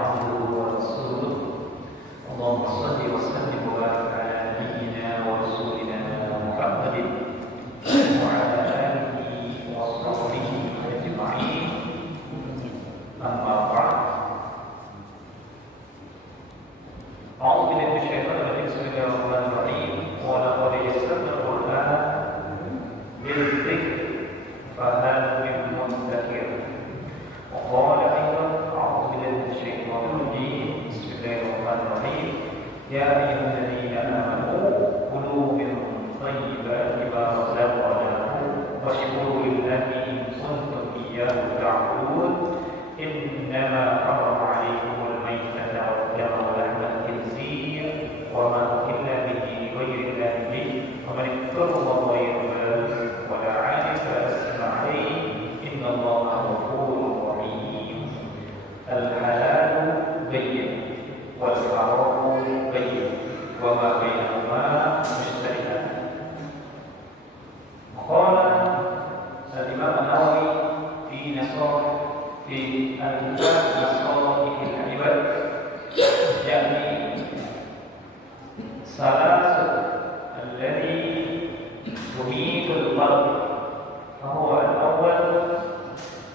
عبده ورسوله اللهم صل وسلم وبارك على نبينا ورسولنا محمد وعلى آله وصحبه أجمعين أما بعد أعوذ بالله من الشيطان الرجيم بسم الله الرحمن الرحيم ولقد يسرنا القرآن للذكر فهل من مدكر وقال أيضا أعوذ بالله من الشيطان الرجيم بسم الله الرحمن الرحيم يا أيها الذين آمنوا كلوا من طيبات ما رزقناكم واشكروا لله إن كنتم إياه تعبدون إنما حرم عليكم الميتة والدم ولحم الخنزير وما أهل به لغير الله به ومن اضطر غير باغ ولا عاد فلا إثم عليه إن الله غفور رحيم. الحلال بين والحرام بين وما بينهما مشتبهان. قال الإمام النووي في الكتاب نصائح العباد يعني ثلاث الذي يميت القلب فهو الأول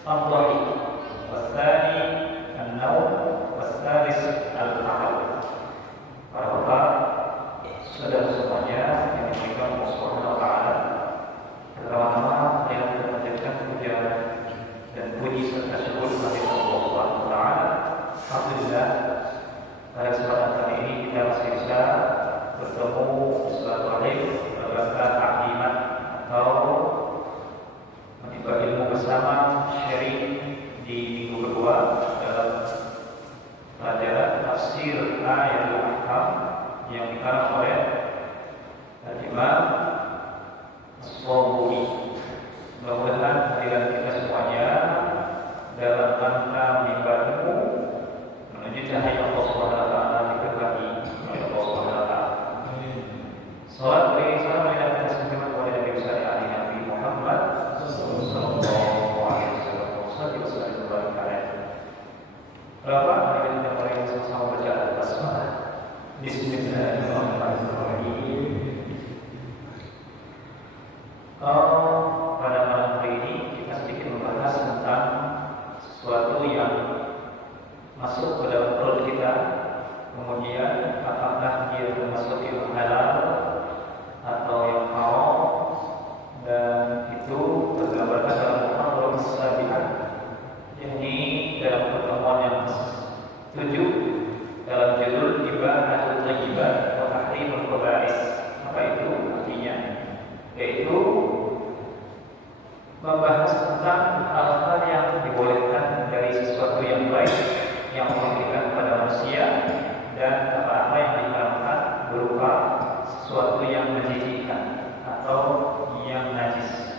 الضحك والثاني النوم والثالث العقل. Para saudara semuanya yang dimuliakan Allah Subhanahu wa taala, pertama-tama yang kita panjatkan puja dan puji serta syukur kepada Allah Subhanahu wa taala. Alhamdulillah pada kesempatan kali ini kita masih bisa bertemu silaturahim berbagai taklimat atau menimba ilmu bersama sharing di minggu kedua dalam pelajaran tafsir ayatul ahkam yang dikarang oleh Imam As-Sabuni. Mudah-mudahan hadirat kita semuanya dalam rangka menimba ilmu menuju cahaya Allah Subhanahu wa taala diberkahi oleh Allah Subhanahu wa taala. Salat bagi salam yang kita sampaikan kepada Nabi besar Nabi Muhammad sallallahu alaihi wasallam. Sallallahu alaihi wasallam. Berapa hari kita mulai sama-sama baca basmalah. Bismillahirrahmanirrahim. Pada malam hari ini kita sedikit membahas tentang sesuatu yang masuk ke dalam perut kita, kemudian apakah dia termasuk yang halal atau yang haram, dan itu tergambarkan dalam Muharram As-Sabi'ah, yakni dalam pertemuan yang ke-7 dalam judul Ibahatul Thayyibat wa Tahrimul Khaba'is. Apa itu artinya? Yaitu membahas tentang hal-hal yang dibolehkan dari sesuatu yang baik yang memberikan kepada manusia, dan apa-apa yang diharamkan berupa sesuatu yang menjijikkan atau yang najis,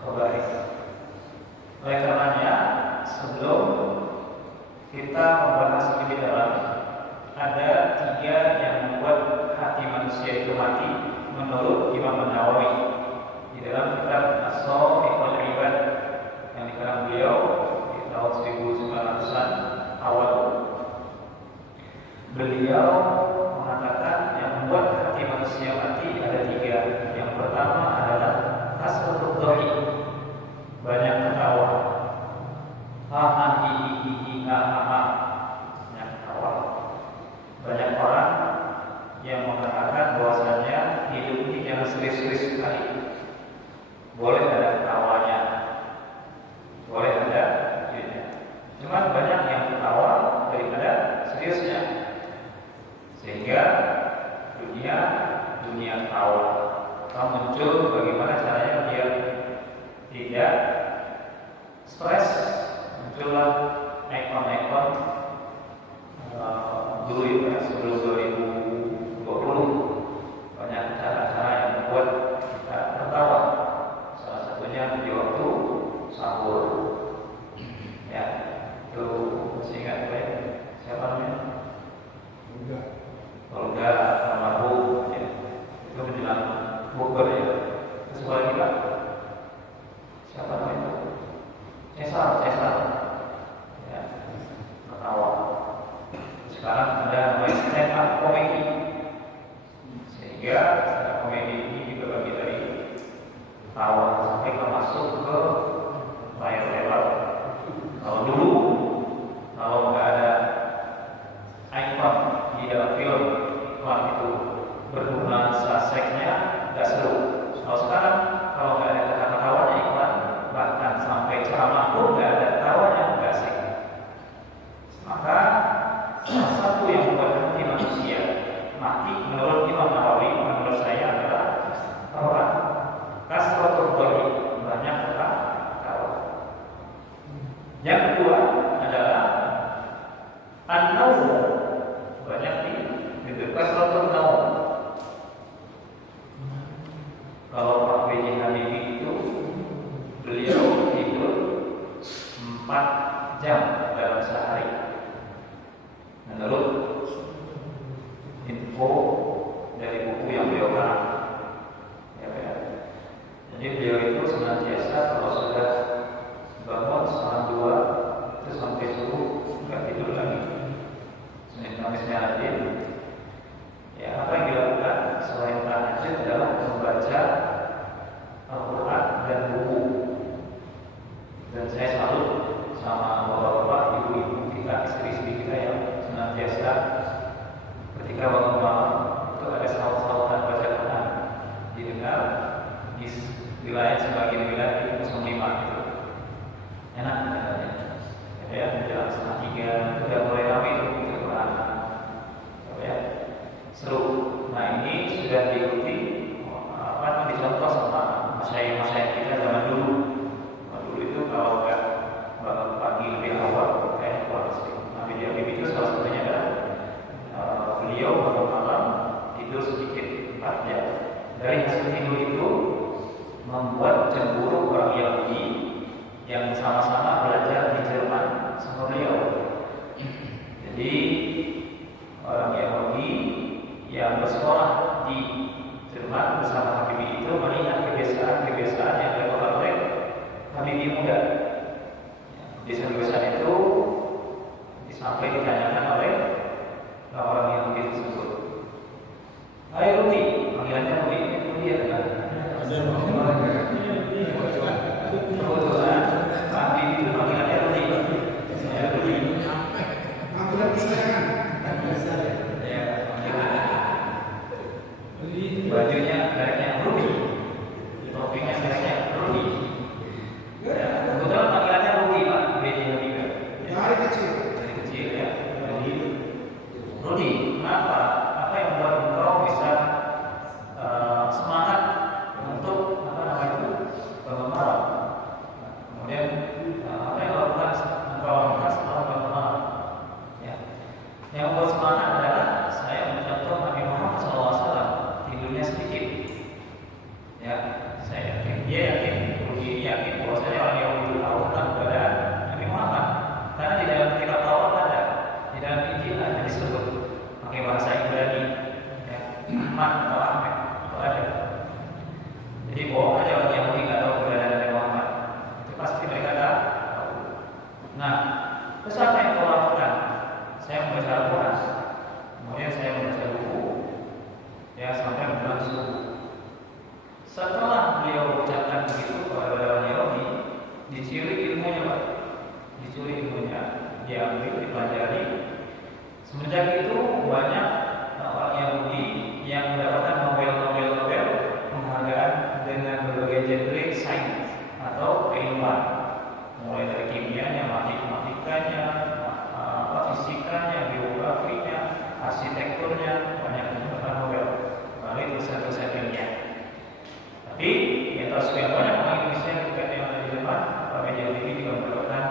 khaba'is. Oleh karenanya, sebelum kita membahas lebih dalam, ada 3 yang membuat hati manusia itu mati menurut Imam Nawawi di dalam kitab As-Sa'iqul Ibad yang dikarang beliau di tahun 1900-an awal. Beliau mengatakan yang membuat hati manusia mati ada 3. Yang pertama adalah kasratul dhahik, banyak ketawa, ha hi ha ha, banyak ketawa. Banyak orang yang mengatakan bahwasanya hidup ini jangan serius-serius sekali. Boleh ada ketawanya, boleh ada lucunya. Cuma banyak yang ketawa daripada seriusnya, sehingga dunia tawa. Kalau muncul bagaimana caranya biar tidak stres, muncullah ikon-ikon dulu itu ya, sebelum 2020 banyak cara-cara yang membuat kita tertawa. Salah satunya di waktu sahur, ya, itu masih ingat baik siapa namanya? Olga almarhum, ya, itu menjelang bukber ya. Terus lagi Pak, siapa namanya? Cesar, ya, ketawa. sekarang ada namanya stand up comedy, sehingga stand up comedy ini juga bagi dari awal sampai masuk ke layar lebar. Kalau dulu kalau nggak ada icon di dalam film, iklan itu bernuansa seksnya nggak seru. Kalau sekarang kalau nggak ada kata-ketawanya iklan, bahkan sampai ceramah pun nggak ada ketawanya, nggak asik. Maka salah satu yang membuat hati manusia mati menurut Imam Nawawi, menurut saya adalah tawa. Kasratul dhahik, banyak ketawa. Yang kedua adalah an-naum, banyak di kasratul naum. Kalau Pak B.J. Habibie itu beliau tidur 4 jam dalam sehari. Menurut info dari buku yang beliau karang, ya. Jadi beliau itu senantiasa kalau sudah bangun setengah 2 itu sampai subuh nggak tidur lagi. Senin Kamisnya rajin. Ya, apa yang dilakukan selain tahajud adalah membaca Al-Quran dan buku. Dan saya salut sama bapak-bapak, ibu-ibu kita, istri-istri kita yang senantiasa ketika bangun malam itu ada saut-sautan baca Quran didengar di wilayah sebagian wilayah di Muslimah itu enak dengarnya. Ya, jam 2:30 itu udah mulai ramai itu Quran. Ya, seru. Nah ini sudah diikuti dicontoh sama masyayikh kita zaman dulu. Dulu itu kalau nggak bangun pagi lebih awal kayak keluar sih. Nabi Habibie itu salah satunya adalah beliau bangun malam tidur sedikit 4 jam. Dari hasil tidur itu membuat cemburu orang Yahudi yang sama-sama belajar di Jerman sama beliau. Jadi orang Yahudi yang bersekolah di Jerman bersama Habibie itu melihat kebiasaan-kebiasaan yang dilakukan oleh Habibie muda. Kebiasaan-kebiasaan itu sampai ditanyakan oleh orang Yahudi tersebut. Ayo Rudi, panggilannya Rudi, Rudi ya kan? Kebetulan Habibie itu panggilannya Rudi. Ya Rudi. Bajunya mereknya Rudy, toppingnya mereknya Rudy. Ya, kebetulan panggilannya Rudy Pak, B.J. Habibie. Dari kecil ya. Jadi Rudy, kenapa? Apa yang membuat engkau bisa semangat untuk bangun malam? Kemudian apa yang lakukan engkau lakukan setelah bangun malam? Ya, yang membuat semangat adalah saya mencontoh Nabi Muhammad SAW. Tidurnya sedikit, ya saya yakin, dia yakin, Rudy yakin bahwa saya orang yang tidur tahu tentang keberadaan Nabi Muhammad, karena di dalam kitab Taurat ada, di dalam Injil ada disebut pakai bahasa Ibrani, ya, Ahmad atau Ahmed itu ada. Jadi bohong aja orang yang nggak tahu keberadaan Nabi Muhammad, itu pasti mereka tahu. Nah, terus apa yang kau lakukan? Saya membaca Al-Quran, kemudian saya membaca buku. Ya sampai menjelang subuh. Setelah beliau ucapkan begitu kepada orang Yahudi, dicuri ilmunya Pak, dicuri ilmunya, diambil, dipelajari. Semenjak itu banyak orang Yahudi yang mendapatkan Nobel penghargaan dengan berbagai genre sains atau keilmuan, mulai dari kimianya, matematikanya, fisikanya, biografinya, arsitekturnya, banyak yang mendapatkan Nobel. Itu tulisan-tulisan ilmiah. Tapi yang tahu sekian banyak orang Indonesia ketika yang ada di Jerman, Pak B.J. Habibie juga mendapatkan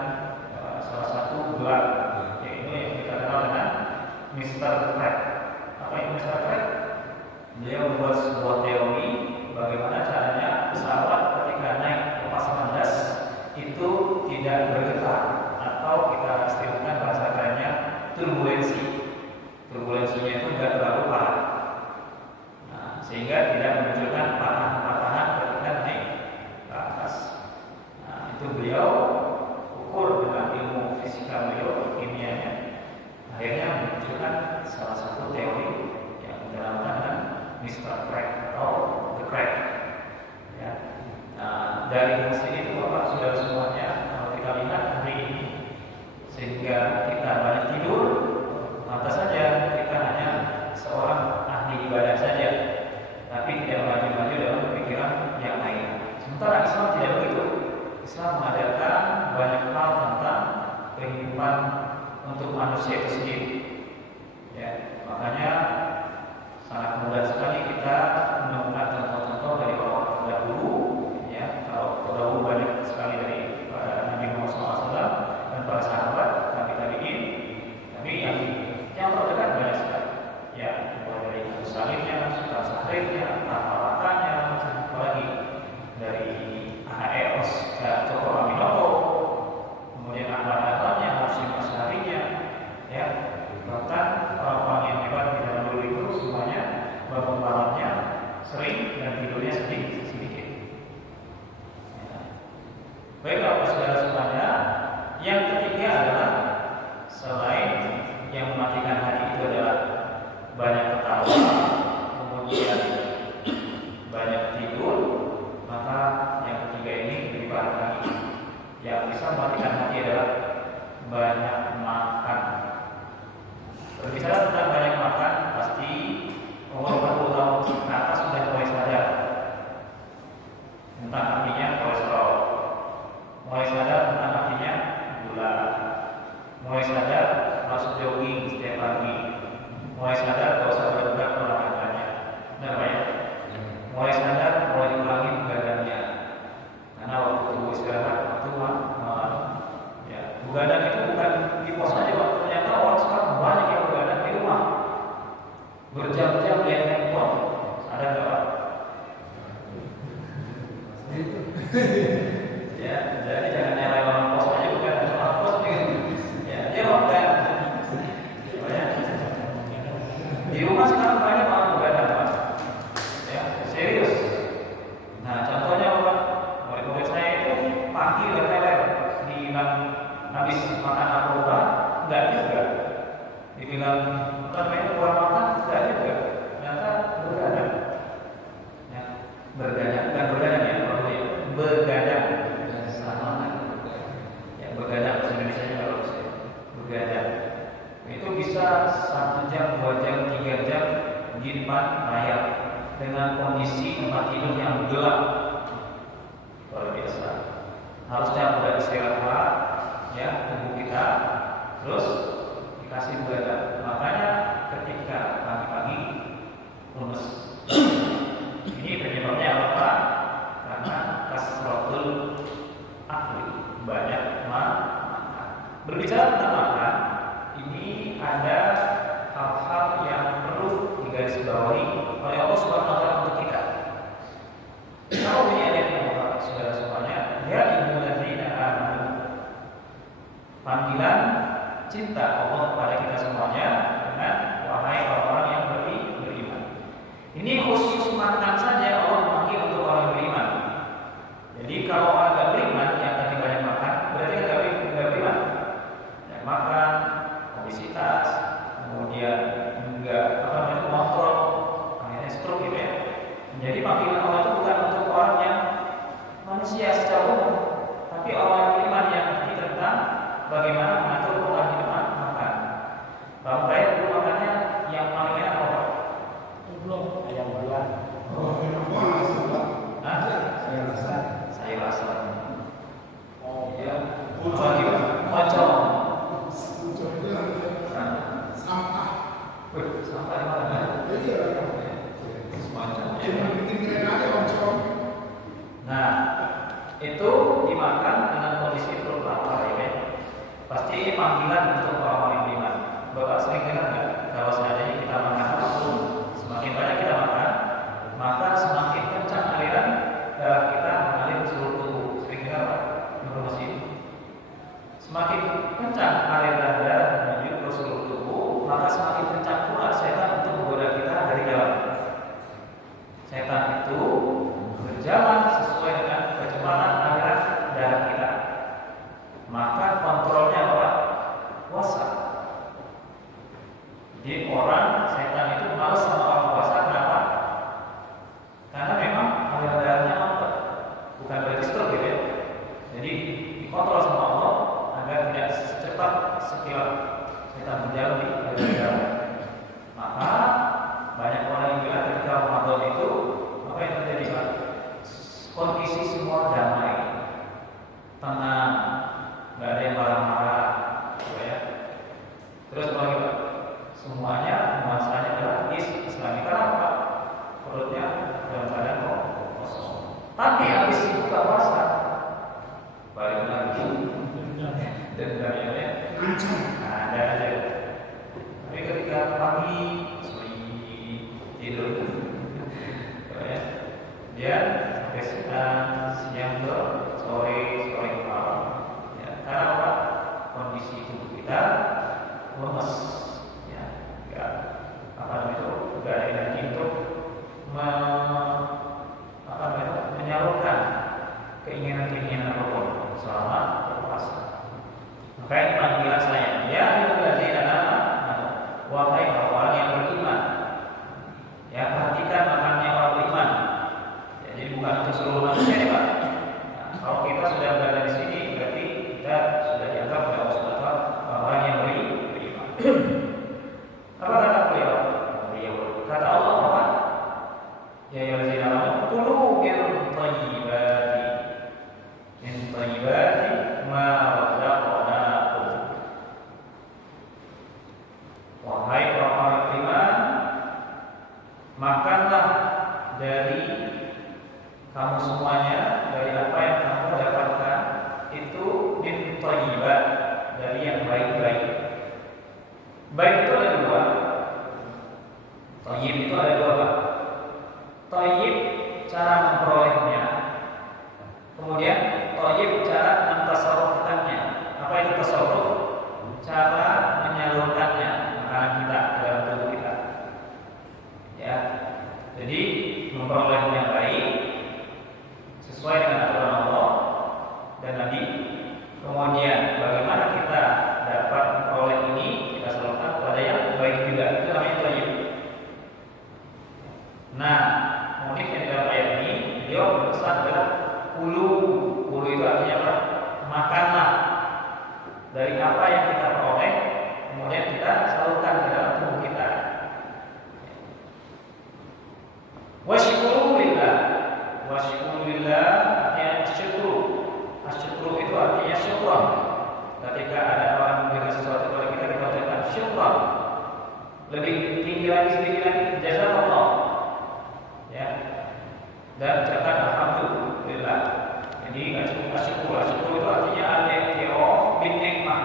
salah satu gelar, yaitu yang kita kenal dengan Mr. Pratt. Apa itu Mr. Pratt? Beliau membuat sebuah teori bagaimana caranya pesawat ketika naik ke pas landas itu tidak bergetar atau kita istilahkan bahasa kerennya turbulensi. Turbulensinya itu tidak terlalu parah. Sehingga tidak memunculkan patahan-patahan ketika naik ke atas. Nah, itu beliau ukur dengan ilmu fisika beliau, kimianya, akhirnya memunculkan untuk manusia itu sendiri. Ya, makanya sangat mudah sekali kita menemukan contoh-contoh dari orang terdahulu. Ya, kalau terdahulu banyak sekali dari Nabi Muhammad SAW dan para sahabat, tabi'in, tapi yang terdekat banyak sekali. Ya, mulai dari salibnya, sudah sahihnya, tahawatannya, apalagi dari AEOS, Toko Aminoto, kemudian amal-amalnya, musim masyarinya, ya, bahkan orang-orang yang hebat di dalam dulu itu semuanya bangun malamnya sering dan tidurnya sedikit. Ya. Baik, Bapak saudara semuanya, yang ketiga adalah selain yang mematikan hati itu adalah banyak ketawa, kemudian banyak tidur, maka yang ketiga ini lebih parah lagi. Yang bisa mematikan hati adalah banyak makan. Berbicara tentang banyak makan, pasti umur 40 tahun ke atas sudah mulai sadar tentang artinya kolesterol, mulai sadar tentang artinya gula, mulai sadar masuk jogging setiap pagi, mulai sadar kalau usah berat olahraganya, benar Pak ya? Mulai sadar, mulai dikurangi begadangnya, karena waktu tubuh istirahat, waktu malam. Ya, begadang itu bukan di pos saja Pak. Ternyata orang sekarang banyak yang begadang di rumah, berjam-jam lihat handphone. Ada nggak Pak? Ya, jadi jangan nyalain orang pos aja, bukan orang pos gitu. Ya, dia begadang. Di rumah sekarang banyak orang begadang Pak. Ya, serius. Nah, contohnya Pak, murid-murid saya itu pagi udah teler, dibilang habis makan apa enggak juga. Dibilang apa namanya kurang makan enggak juga. Ternyata begadang. Ya, begadang bukan begadang ya, maksudnya begadang. Sama kan? Ya, begadang bahasa Indonesia nya kalau saya begadang. Itu bisa 1 jam, 2 jam, 3 jam di depan layar dengan kondisi tempat tidur yang gelap. Luar biasa. Harusnya udah istirahat, ya, tubuh kita, terus dikasih begadang. Makanya ketika pagi-pagi lemes. Ini penyebabnya apa? Karena kasratul akli, banyak makan. Berbicara tentang makan, ini ada hal-hal yang perlu digarisbawahi oleh Allah Subhanahu wa taala untuk kita. Kalau ini ayatnya Bapak saudara semuanya, ya ayyuhalladzina amanu. Panggilan cinta Allah kepada kita semuanya dengan wahai orang-orang yang beriman. Ini khusus makan saja Allah memanggil untuk orang yang beriman. Jadi kalau orang nggak beriman yang tadi banyak makan, berarti nggak beriman. Ya, makan, obesitas, kemudian enggak kontrol, akhirnya stroke gitu ya. Jadi panggilan Allah itu bukan untuk orang yang manusia secara umum, tapi orang yang beriman yang ngerti tentang bagaimana mengatur pola hidup makan. Bang Brayat dulu makannya yang paling enak apa? Belum ayam bulan. Hah? Saya rasa. Sayur asam. Oh Ya. Pocong. Sampah. Sampah di mana? Iya. Semacam. Nah, Itu dimakan dengan kondisi perut lapar ya. Pasti panggilan untuk orang yang beriman. Bapak sering dengar nggak? Kalau seandainya kita makan apapun, semakin banyak kita makan, maka semakin kencang aliran darah kita mengalir ke seluruh tubuh. Sering dengar Pak? Informasi. Semakin kencang aliran darah menuju ke seluruh tubuh, maka semakin kencang pula setan untuk menggoda kita dari dalam. Setan itu berjalan sesuai dengan kecepatan aliran darah kita. Maka kontrolnya apa? Puasa. Jadi orang setan itu malas sama orang puasa. Kenapa? Karena memang aliran darahnya lambat. Bukan berarti stroke gitu ya. Jadi dikontrol sama Allah agar tidak secepat sekilat setan berjalan di aliran darah. Maka banyak orang yang bilang ketika Ramadan itu apa yang terjadi Pak? Kondisi semua damai, tenang, nggak ada yang marah-marah, gitu ya. Terus apa lagi Pak? Semuanya nuansanya adalah Islami. Karena apa? Perutnya dalam keadaan kosong. Tapi habis buka puasa balik lagi dendamnya ada aja. Tapi ketika pagi tidur, ya, dia sampai siang ke sore malam. Ya, karena apa? Kondisi tubuh kita lemes, ya, nggak ada energi untuk menyalurkan keinginan apapun selama berpuasa. Makanya panggilan saya, ya itu berarti adalah wahai orang yang beriman. Ya, perhatikan makannya orang beriman. Ya, jadi bukan untuk seluruh manusia ya Pak. Nah, kalau kita sudah berada di sini, berarti kita sudah dianggap oleh Allah Subhanahu wa Ta'ala orang yang beriman. Apa kata beliau? Kata Allah apa? Ya ayyuhallazina amanu kulu min thayyibati ma razaqnakum. Wahai orang-orang beriman, makanlah dari kamu semuanya, dari apa yang kamu dapatkan itu min thayyibat, dari yang baik-baik. Baik itu ada dua. Thayyib itu ada dua Pak. Thayyib cara memperolehnya, kemudian thayyib cara mentasarrufkannya. Apa itu tasarruf? Cara menyalurkannya makanan kita dalam tubuh kita. Ya, jadi memperolehnya baik sesuai dengan aturan Allah dan Nabi. Kemudian bagaimana kita dapat memperoleh ini, kita salurkan kepada yang baik juga. Itu namanya thayyib. Nah, unik yang dalam ayat ini, beliau berpesan adalah kulu. Kulu itu artinya apa? Makanlah dari apa yang kita peroleh, kemudian kita salurkan ke dalam tubuh kita. Wasyukuru lillah. Wasyukuru lillah artinya syukur. Asyukuru itu artinya syukran. Ketika ada orang memberikan sesuatu kepada kita, kita ucapkan syukran. Lebih tinggi lagi, sedikit lagi, jazakallah. Ya, dan ucapkan alhamdulillah. Jadi asyukur itu artinya al-i'tiraf bin nikmah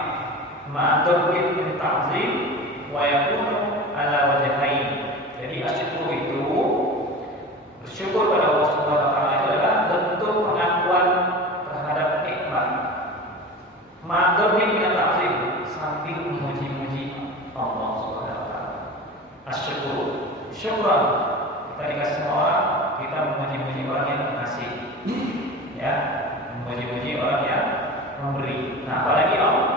ma'adur bin ta'zim wa yakunu ala wajhain. Jadi asyukur itu bersyukur pada Allah Subhanahu wa Ta'ala itu adalah bentuk pengakuan terhadap nikmat. Ma'adur bin ta'zim sambil memuji-muji Allah Subhanahu wa Ta'ala. Asyukur, syukran. Kita dikasih sama orang, kita memuji-muji orang yang mengasih, ya, memuji-muji orang yang memberi. Nah, apalagi Allah.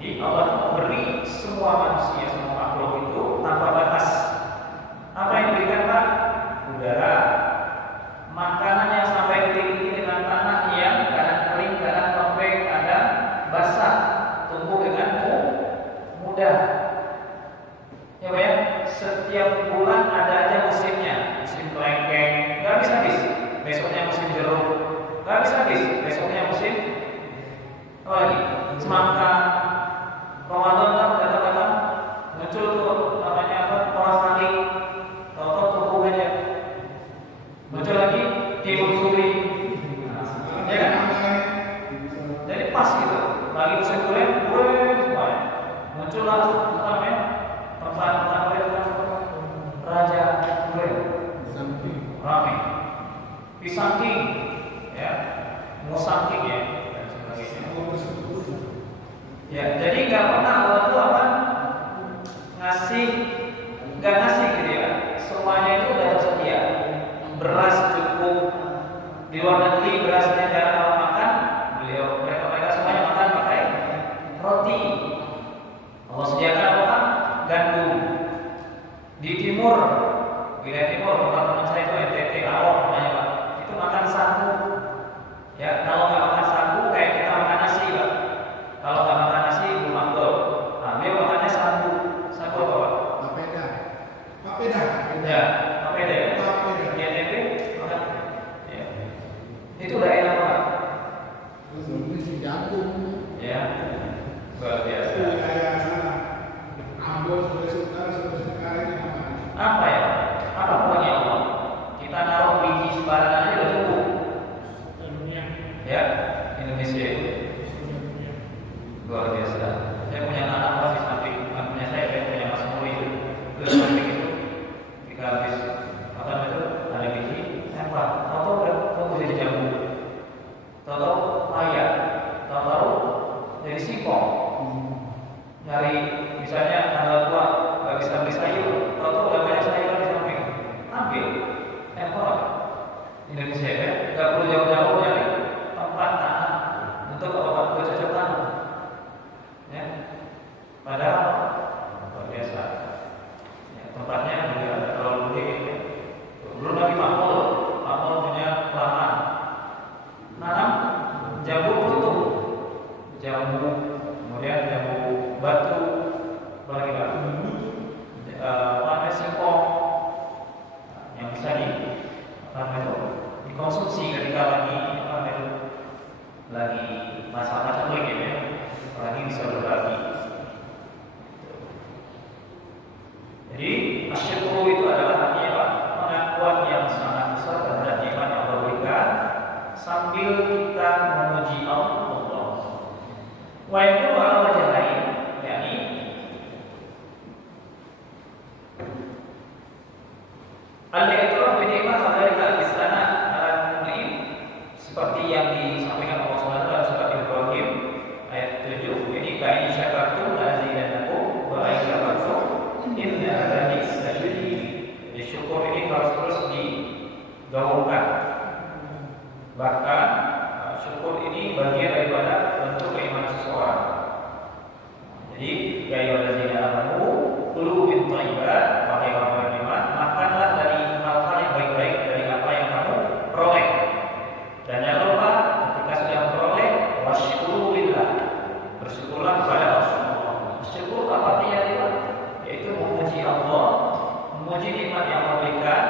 Jadi Allah memberi semua manusia, semua makhluk itu tanpa batas. Apa yang diberikan Pak? Udara, makanan yang sampai detik ini dengan tanah yang kadang kering, kadang lembek, kadang basah, tumbuh dengan mudah. Ya Pak ya, setiap bulan ada aja musimnya. Musim kelengkeng, nggak habis-habis. Besoknya musim jeruk, nggak habis-habis. Besoknya musim apa lagi? Semangka. Ramadan datang muncul tuh namanya apa? Orang saling. Tahu-tahu tumbuh aja. Muncul lagi timun suri. Ya kan? Jadi pas gitu. Lagi musim durian semuanya. Muncul langsung namanya tempat raja durian. Rame. Pisang king, ya, musang king ya, dan sebagainya. Ya, jadi nggak pernah Allah tuh apa nggak ngasih gitu ya. Semuanya itu udah tersedia. Beras cukup. Di luar negeri berasnya jarang orang makan. Mereka semuanya makan pakai roti. Allah sediakan apa? Gandum. Di timur, wilayah timur, teman-teman saya itu NTT, Awak namanya Pak. Itu makan sagu. Ya, kalau nggak makan sagu kayak kita makan nasi Pak. Kalau nggak makan nasi belum afdol. Nah, dia makannya sagu. Sagu apa Pak? Papeda. Ya, papeda. Di NTT makan. Ya. Itu udah enak Pak. Ini si jagung. Ya, luar biasa. Kayak misalnya tanggal tua nggak bisa beli sayur, atau udah banyak sayuran di samping, ambil. Ekor Indonesia ya, nggak perlu jauh-jauh dari tempat tanah untuk bercocok tanam. Ya, padahal luar biasa. Ya, tempatnya juga tidak terlalu gede. Belum lagi makmur punya lahan nanam jambu tutup, jambu, kemudian jambu batu, apalagi singkong yang bisa dikonsumsi ketika lagi masa-masa lagi ya, lagi bisa berbagi. Jadi asyukur itu adalah artinya pengakuan yang sangat besar terhadap nikmat yang Allah berikan sambil kita memuji Allah. Wa yakunu ala wajh lain, yakni al-i'tiraf bi nikmat dzalika al-istana al-mu'min, seperti yang disampaikan Allah Subhanahu wa taala surat Ibrahim ayat 7. Jadi kain syakartum la azidannakum wa in kafartum inna adzabi lasyadid. Jadi syukur ini harus terus digaungkan. Bahkan syukur ini bagian daripada bentuk keimanan seseorang. Jadi ya ayyuhallazina amanu kulu min thayyibat, wahai orang beriman, makanlah dari hal-hal yang baik-baik dari apa yang kamu peroleh. Dan jangan lupa ketika sudah memperoleh, wasyukurillah, bersyukurlah kepada Allah. Syukur apa artinya itu? Yaitu memuji Allah, memuji nikmat yang Allah berikan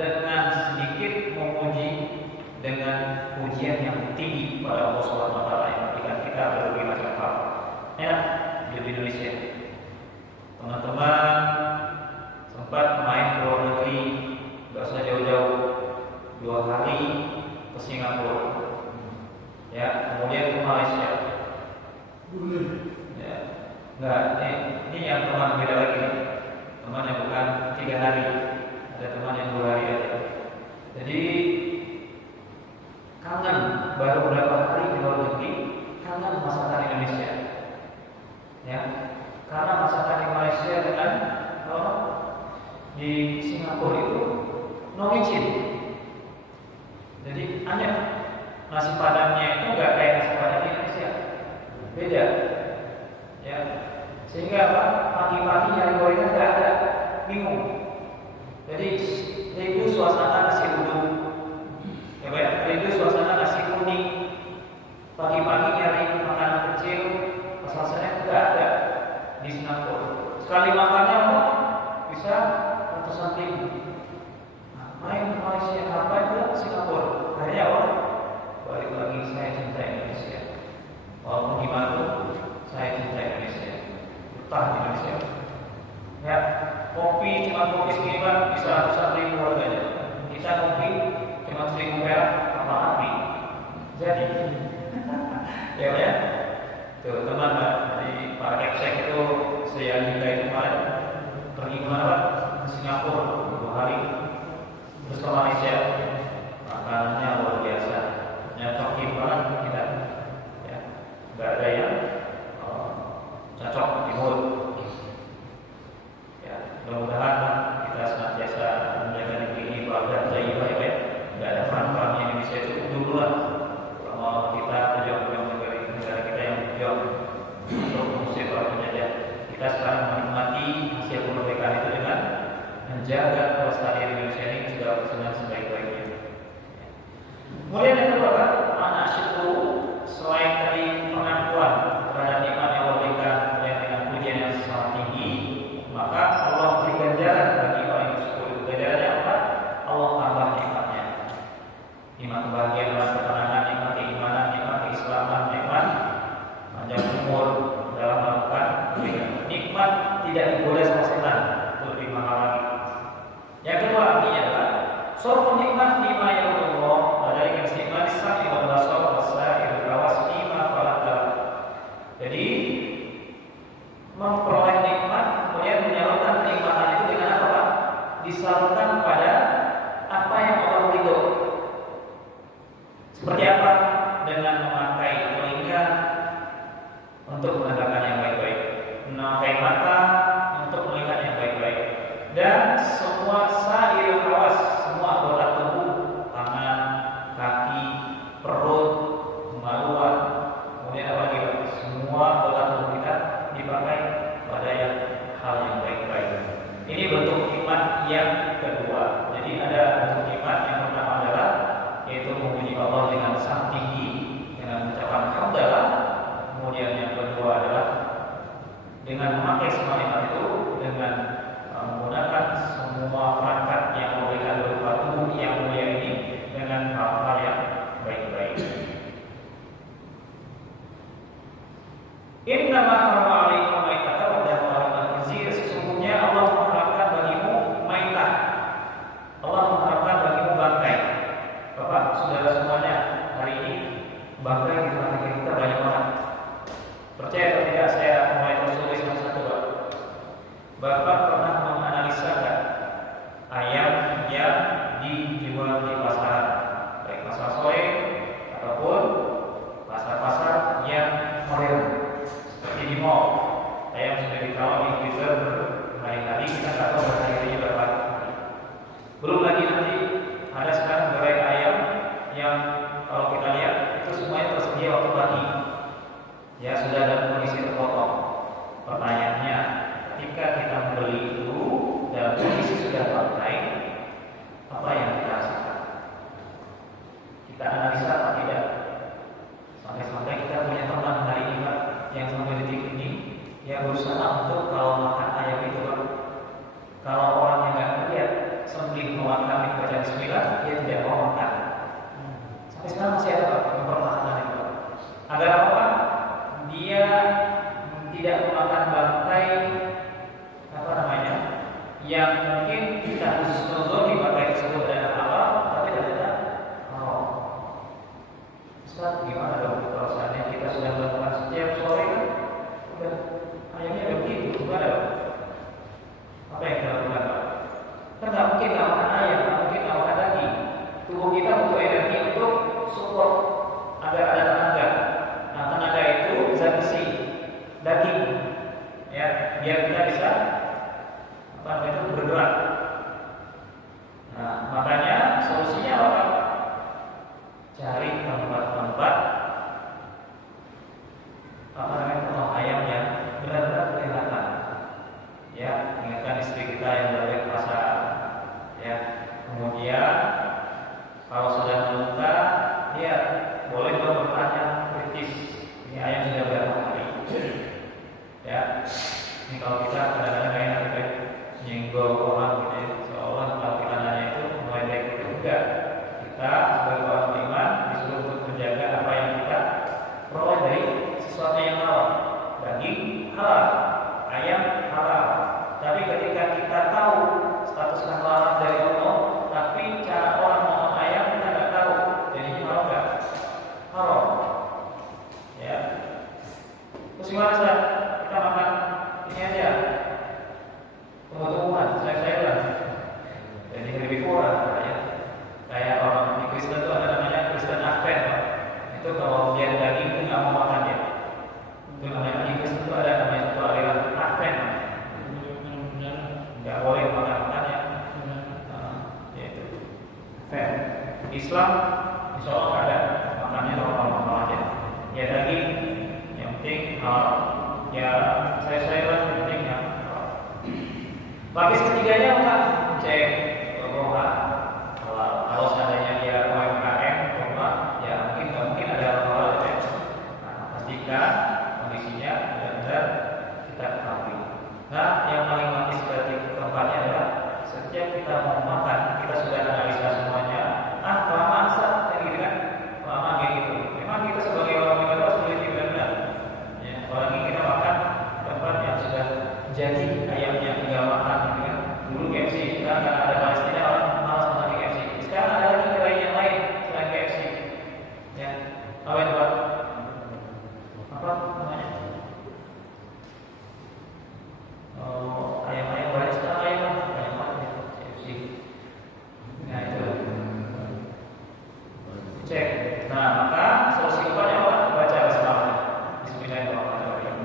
dengan sedikit memuji dengan pujian yang tinggi pada Allah Subhanahu wa taala yang memberikan kita berbagai macam hal. Enak di Indonesia. Teman-teman sempat main ke luar negeri, nggak usah jauh-jauh, 2 hari ke Singapura, ya, kemudian ke Malaysia. Ya, nggak, ini yang teman beda lagi, teman yang bukan 3 hari, ada teman yang 2 hari aja. Jadi kangen, baru beberapa hari di luar negeri, kangen masakan Indonesia, ya, karena masakan di Malaysia dengan di Singapura itu no micin. Jadi aneh, nasi padangnya itu nggak kayak nasi padang di Indonesia, beda, ya. Sehingga apa? Pagi-pagi nyari gorengan nggak ada, bingung. Jadi rindu suasana nasi uduk, ya, rindu suasana nasi kuning. Pagi-pagi nyari makanan kecil, rasanya nggak ada di Singapura. Sekali makannya bisa ratusan ribu. Main ke Malaysia, apa itu Singapura? Akhirnya balik lagi, saya cinta Indonesia. Walaupun gimana pun, saya cinta Indonesia. Betah di Indonesia. Ya, kopi cuma kopi segini bisa ratusan ribu harganya. Kita kopi cuma 1.000 perak, apa api. Jadi, ya, tuh teman di Pak Eksek itu saya nilai kemarin pergi kemana Pak? Ke Singapura 2 hari. Terus ke Malaysia, makanannya luar biasa, nyocokin banget kita, ya, nggak ada yang cocok di mulut. Ya, mudah-mudahan kita senantiasa menjaga negeri ini belajar thayyibah, ya, nggak ada perang-perang Indonesia itu dulu lah. Kalau kita berjuang negara kita yang berjuang untuk mengusir para penjajah, kita sekarang menikmati hasil kemerdekaan itu dengan menjaga kelestarian Indonesia ini dengan sebaik-baiknya. Kemudian yang kedua, makna syukur selain dari pengakuan terhadap nikmat yang Allah berikan dengan pujian yang sangat tinggi, maka Allah beri ganjaran bagi orang yang bersyukur. Ganjarannya apa? Allah tambah nikmatnya. Nikmat kebahagiaan, nikmat ketenangan, nikmat keimanan, nikmat keislaman, nikmat panjang umur dalam melakukan nikmat tidak digoda sama setan, itu lebih mahal lagi. Yang kedua artinya adalah sorfu nikmat lima ya Allah, dari istiqamah sami wal basar wasair kawas lima falada. Jadi memperoleh nikmat kemudian menyalurkan kenikmatan itu dengan apa Pak? Disalurkan pada apa yang Allah ridho. Seperti apa? Dengan memakai telinga untuk mendengarkan yang baik-baik, memakai mata mata untuk melihat yang baik-baik. Dan semua sa'il hawas, semua anggota tubuh, tangan, kaki, perut, kemaluan, kemudian apa lagi? Semua anggota tubuh kita dipakai pada hal yang baik-baik. Ini bentuk iman yang kedua. Jadi ada bentuk iman yang pertama adalah yaitu memuji Allah dengan sang tinggi dengan ucapan hamdalah. Kemudian yang kedua adalah dengan memakai semua nikmat itu dengan menggunakan semua perangkat yang memberikan berupa tubuh yang mulia ini dengan hal-hal yang baik-baik. Innama harrama 'alaikum maitata wa damu wa lahmal khinzir. Sesungguhnya Allah mengharamkan bagimu maitah. Allah mengharamkan bagimu bangkai. Bapak, saudara semuanya, hari ini bangkai di tengah kita banyak banget. Percaya atau tidak, saya mulai tertulis satu Pak. Bapak pernah menganalisa nggak ayam yang dijual di pasar, baik pasar sore ataupun pasar-pasar yang modern seperti di mall? Ayam sudah ditaruh di freezer berhari-hari, kita nggak tahu berhari-harinya berapa hari. Belum lagi nanti ada sekarang gerai ayam yang kalau kita lihat itu semuanya tersedia waktu pagi. Ya sudah ada kondisi terpotong. Pertanyaannya, ketika kita membeli itu dalam kondisi sudah bangkai, apa yang kita rasakan? Kita analisa apa tidak? Sampai-sampai kita punya teman hari ini Pak, yang sampai detik ini yang berusaha untuk kalau makan ayam itu Pak, kalau orang yang nggak lihat sembelih mau kami baca bismillah, dia tidak mau makan. Sampai sekarang masih ada Pak mempertahankan itu Pak. Agar apa Pak? Dia tidak memakan bangkai apa namanya yang mungkin kita khusus nuzul di bangkai tersebut adalah halal tapi ternyata haram. Ustaz, gimana dong kalau seandainya kita sudah melakukan setiap sore kan udah ayamnya udah begitu, gimana dong? Apa yang kita lakukan Pak? Kan nggak mungkin nggak makan ayam, nggak mungkin nggak makan daging. Tubuh kita butuh energi untuk support agar ada tenaga. Nah, tenaga itu zat besi, daging, ya, biar kita bisa apa itu bergerak. Nah, makanya solusinya apa? Cari tempat-tempat apa namanya potong ayam yang benar-benar kelihatan. Ya, ingatkan istri kita yang berada di pasar. Ya, kemudian kalau sudah melunta, dia boleh bertanya kritis. Ini ayam sudah berapa hari? Ya, ini kalau kita kadang-kadang kayak enak nyenggol orang gitu ya, seolah kalau kita nanya itu meledek itu enggak. Kita sebagai orang beriman disuruh untuk menjaga apa yang kita peroleh dari sesuatu yang halal. Daging halal, ayam halal. Tapi ketika kita tahu status halal dari Allah, tapi cara orang makan ayam kita nggak tahu, jadi halal nggak? Halal. Ya. Terus gimana Ustaz? Kita makan ini aja. Tumbuh-tumbuhan, sayur-sayuran. Jadi herbivora ya. Kayak orang di Kristen itu ada namanya Kristen Advent Pak. Itu kalau dia daging itu nggak mau makan ya. Itu namanya di Kristen itu ada namanya satu aliran Advent. Nggak boleh makan ya. Yaitu Advent. Islam insya Allah nggak ada, makannya normal-normal aja. Ya daging yang penting ya sayur-sayuran yang penting ya. Lapis ketiganya Pak, cek logo kalau seandainya dia UMKM, ya mungkin ada hal ya. Nah, pastikan kondisinya benar-benar kita ketahui. Nah, yang paling manis dari keempatnya adalah setiap kita mau makan, kita sudah analisa semuanya. Kelamaan Ustaz, gitu kan? Kelamaan kayak gitu. Memang kita sebagai orang Indonesia harus teliti benar-benar. Ya, apalagi kita makan tempat yang sudah jadi ayamnya tinggal makan, gitu kan? Dulu KFC, sekarang nggak ada Palestina, orang malas makan di KFC. Sekarang ada lagi gerai yang lain selain KFC. Ya, apa itu Pak? Apa namanya? Ayam-ayam banyak sekarang ayam banyak KFC. Nah itu. Cek. Nah maka solusi keempatnya apa? Baca basmalah. Bismillahirrahmanirrahim.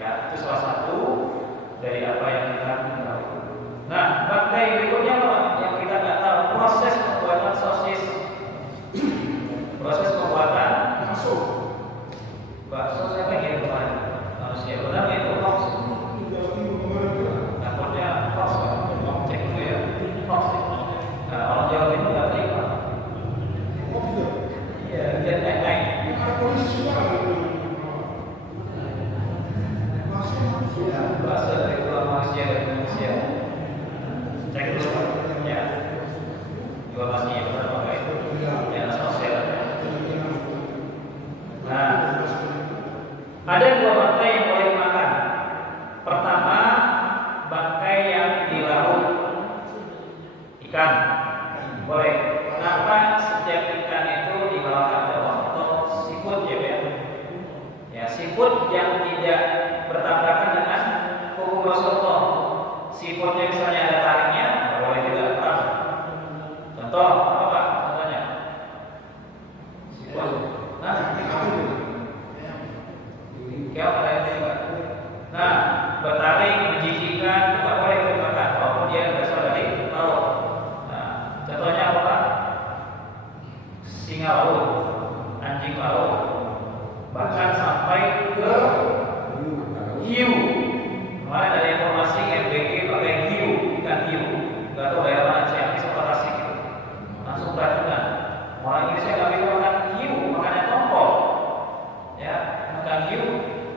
Ya itu salah satu Bahasa itu manusia dan manusia. Cek dulu Pak. Ya. Informasi yang benar apa itu? Ya, sosial. Nah, ada dua bangkai yang boleh dimakan. Pertama, bangkai yang di laut ikan boleh. Kenapa setiap ikan itu dihalalkan dalam atau seafood ya? Ya, seafood yang tidak bertabrakan dengan hukum Rasulullah. Seafoodnya misalnya ada tariknya, boleh juga Pak. Contoh apa Pak? Contohnya seafood. Nah, kayak ada yang juga. Nah, bertarik, menjijikan, tidak boleh dimakan walaupun dia berasal dari laut. Nah, contohnya apa Pak? Singa laut, anjing laut, bahkan sampai ke hiu. Kemarin ada informasi MBG pakai hiu, ikan hiu. Gak tahu daerah mana sih, bisa Tasik gitu. Langsung keracunan. Orang Indonesia nggak bisa makan hiu, makannya tongkol. Ya, makan hiu,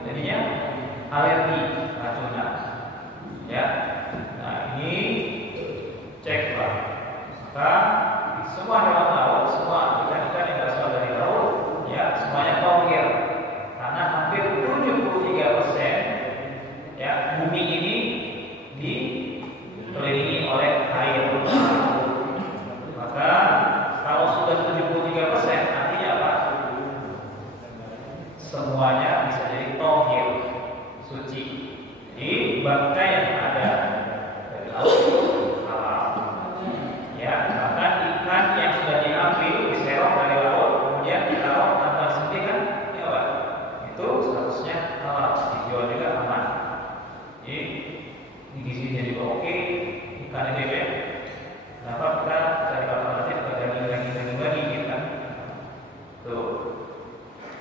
jadinya alergi, racunan. Ya, nah ini cek Pak. Maka semua hewan laut, semua ikan-ikan yang berasal dari laut, ya semuanya tohir. Karena hampir 73% ya bumi ini dikelilingi oleh air. Maka kalau sudah 73% artinya apa? Semuanya bisa jadi tohir, suci. Di bangkai yang ada dari laut halal. Ya, bahkan ikan yang sudah diambil diserok dari laut kemudian ditaruh tanpa sendiri kan, ya Pak. Itu statusnya halal, dijual juga aman. Jadi gizinya juga oke, ikan ini ya. Kenapa kita cari alternatif ke daging lagi gitu kan? Tuh.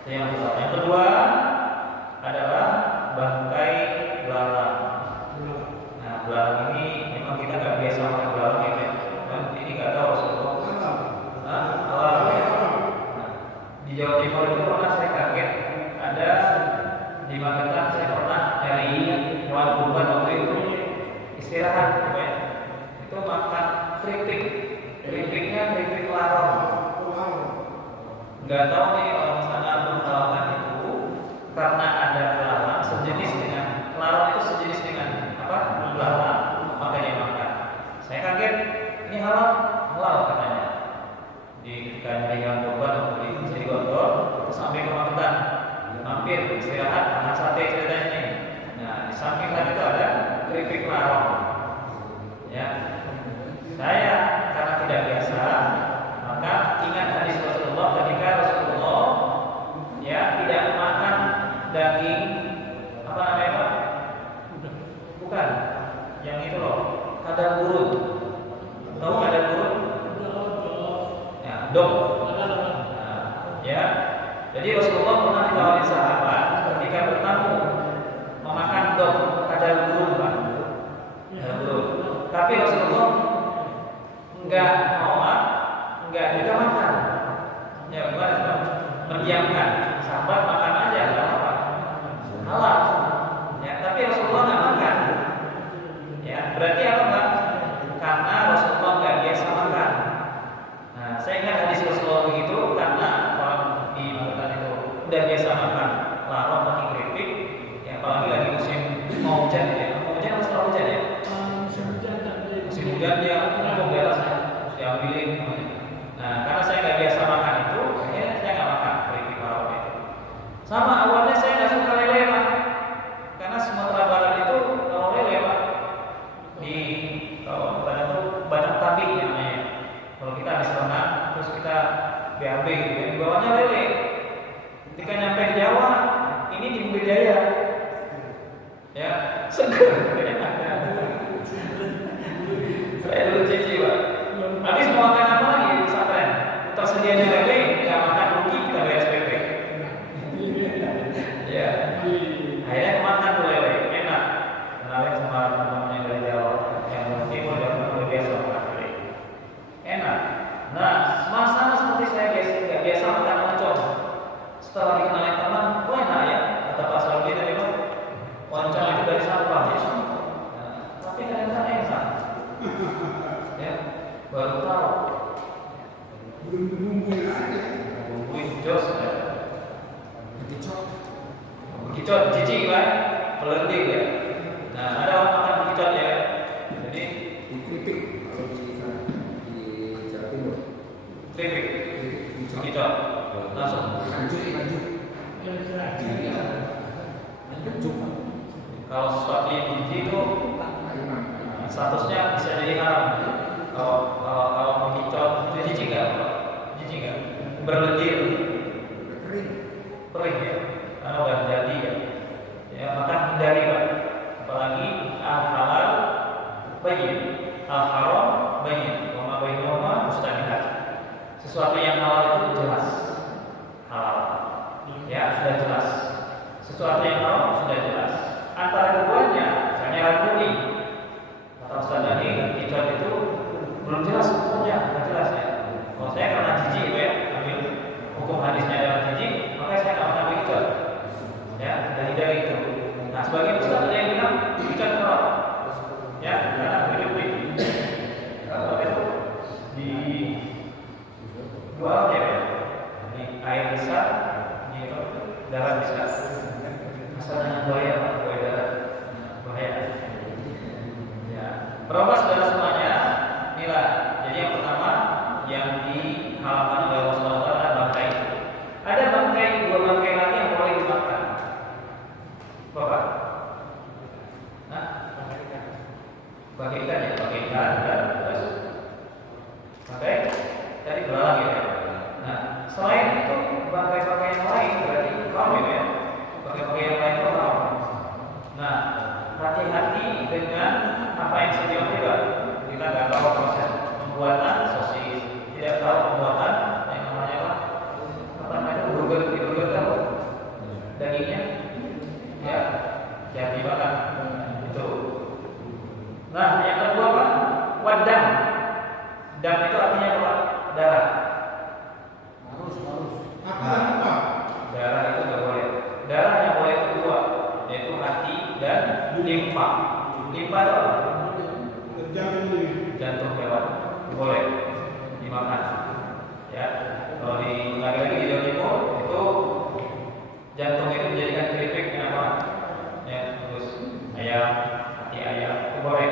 Yang pertama. Yang kedua adalah bangkai belalang. Nah, belalang ini memang kita nggak biasa makan belalang ya, kan? Ini nggak tahu Rasulullah. Halal. Nah, di Jawa Timur itu pernah saya kaget ada di Magetan saya pernah dari hewan kurban waktu itu istirahat, ya. Itu makan keripik. Keripiknya keripik larang. Nggak tahu nih orang sana menghalalkan itu karena ada belalang sejenis dengan larang itu sejenis dengan apa? Belalang, makanya makan. Saya kaget, ini halal, halal katanya. Di ketika nyari hewan kurban waktu di Cirebon, terus sampai ke Magetan, mampir istirahat, makan sate ceritanya ini. Nah, di samping tadi itu ada keripik larang. Ya, saya karena tidak biasa, maka ingat hadis Rasulullah ketika Rasulullah ya tidak makan daging apa namanya Pak? Bukan, yang itu loh, kadal burun. Tahu kadal burun? Ya, dog. Nah, ya, jadi Rasulullah pernah ditawarin sahabat ketika bertamu memakan dog, kadal burun Pak. Kadal burun. Tapi Rasulullah enggak nolak, enggak juga makan. Ya, gimana? Mendiamkan. Sahabat makan aja, enggak apa-apa. Halal. Ya, tapi Rasulullah enggak makan. Ya, berarti apa, Pak? Karena Rasulullah enggak biasa makan. Nah, saya ingat hadis Rasulullah begitu karena orang di Magetan itu udah biasa makan larang pakai keripik. Ya, apalagi lagi musim mau hujan ya. Mau hujan atau setelah hujan ya? Musim hujan dia mau di atas diambilin. Nah, karena saya nggak biasa makan itu, akhirnya saya nggak makan keripik larang itu. Sama awalnya saya nggak suka lele Pak, karena Sumatera Barat itu kalau lele Pak di kalau itu banyak tabi namanya. Kalau kita habis renang, terus kita BAB gitu kan, bawahnya lele. Ketika nyampe di Jawa, ini di budidaya, ya seger. Saya dulu cek Pelending ya. Nah, ada orang makan bekicot ya. Jadi Keripik kalau di Jawa Timur. keripik, bekicot, langsung. Kalau sesuatu yang jijik itu statusnya bisa jadi haram. Kalau bekicot itu jijik nggak? Jijik nggak? Berlendir, kering ya, karena udah jadi ya. Ya maka hindari Pak. Apalagi al-halal bayyin, al-haram bayyin, wa ma bainahuma mustabihat. Sesuatu yang halal itu jelas, halal. Ya sudah jelas. Sesuatu yang haram sudah jelas. Antara keduanya, misalnya raguni atau Ustaz tadi, bekicot itu belum jelas hukumnya, nggak jelas ya. Kalau saya karena jijik ya, ambil hukum hadisnya adalah jijik, maka saya nggak pernah bekicot. Ya, dari itu. Nah, sebagian Ustaz ada yang bilang bekicot haram. Ya, karena hidup kalau itu di jual ya, ini air besar, ini darah besar. Asalnya buaya, buaya darat, bahaya. Ya, perompas saudara semuanya, inilah. Jadi yang pertama yang dihalalkan oleh Allah SWT adalah bangkai. Ada bangkai, dua bangkai lagi yang boleh dimakan. Bapak, nah, pakai ikan ya, pakai ikan dan terus pakai tadi belalang ya. Nah, selain itu bangkai-bangkai yang lain berarti haram ya. Bangkai-bangkai yang lain itu haram. Nah, hati-hati dengan apa yang saya bilang juga. Kita nggak tahu proses pembuatan sosis, tidak tahu pembuatan yang namanya apa namanya burger tahu dagingnya ya jangan dimakan itu. Nah, yang kedua apa? Wadam. Dam itu artinya apa? Darah. Apa? Darah itu nggak boleh. Darah yang boleh itu dua, yaitu hati dan limpa. Limpa itu apa? Jantung hewan boleh dimakan. Ya, kalau lagi-lagi di Jawa Timur itu jantung itu dijadikan keripik apa? Ya, terus ayam, hati ayam itu boleh.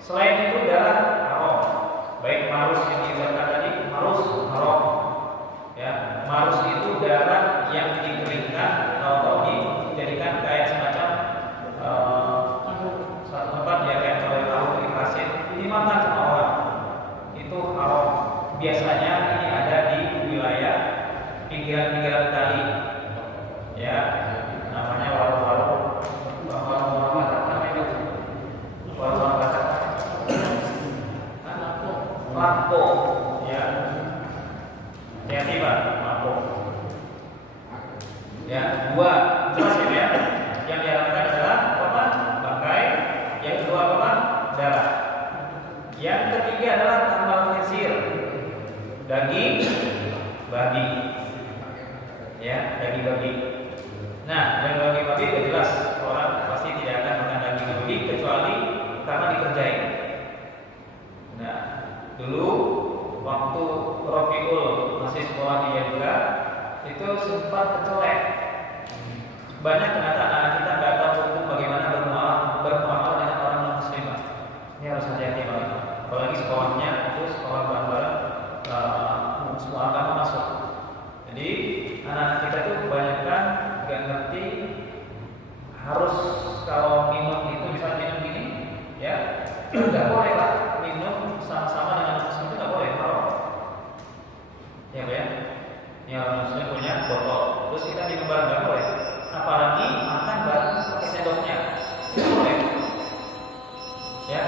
Selain itu darah haram. Baik marus yang dikatakan tadi, marus haram. Ya, marus itu darah yang dikeringkan atau dijadikan kayak semacam satu tempat ya kayak kalau tahu dikasih dimakan sama orang. Itu haram. Biasanya ini ada di wilayah pinggiran-pinggiran kali. Ya, namanya warung-warung Lampo, ya, tiba Lampo. Ya, dua jelas ya. Yang diharapkan adalah apa? Bangkai. Yang kedua apa? Darah. Yang ketiga adalah tambal khinzir, daging babi. Ya, daging babi. Nah, daging babi sudah jelas orang pasti tidak akan makan daging babi kecuali karena dikerjain. Nah, dulu waktu Rofiul masih sekolah di Yadira itu sempat kecolek. Banyak ternyata anak kita nggak tahu hukum bagaimana bermuamalah dengan orang non muslim. Ini harus hati-hati banget. Apalagi sekolahnya itu sekolah bareng-bareng semua agama masuk. Jadi anak-anak kita tuh kebanyakan nggak ngerti harus kalau minum itu bisa minum gini, ya nggak boleh lah minum sama-sama dengan muslim itu nggak boleh, haram. Ya Pak ya, ini orang muslim punya botol, terus kita minum bareng nggak boleh. Apalagi makan bareng pakai sendoknya, nggak boleh. Ya,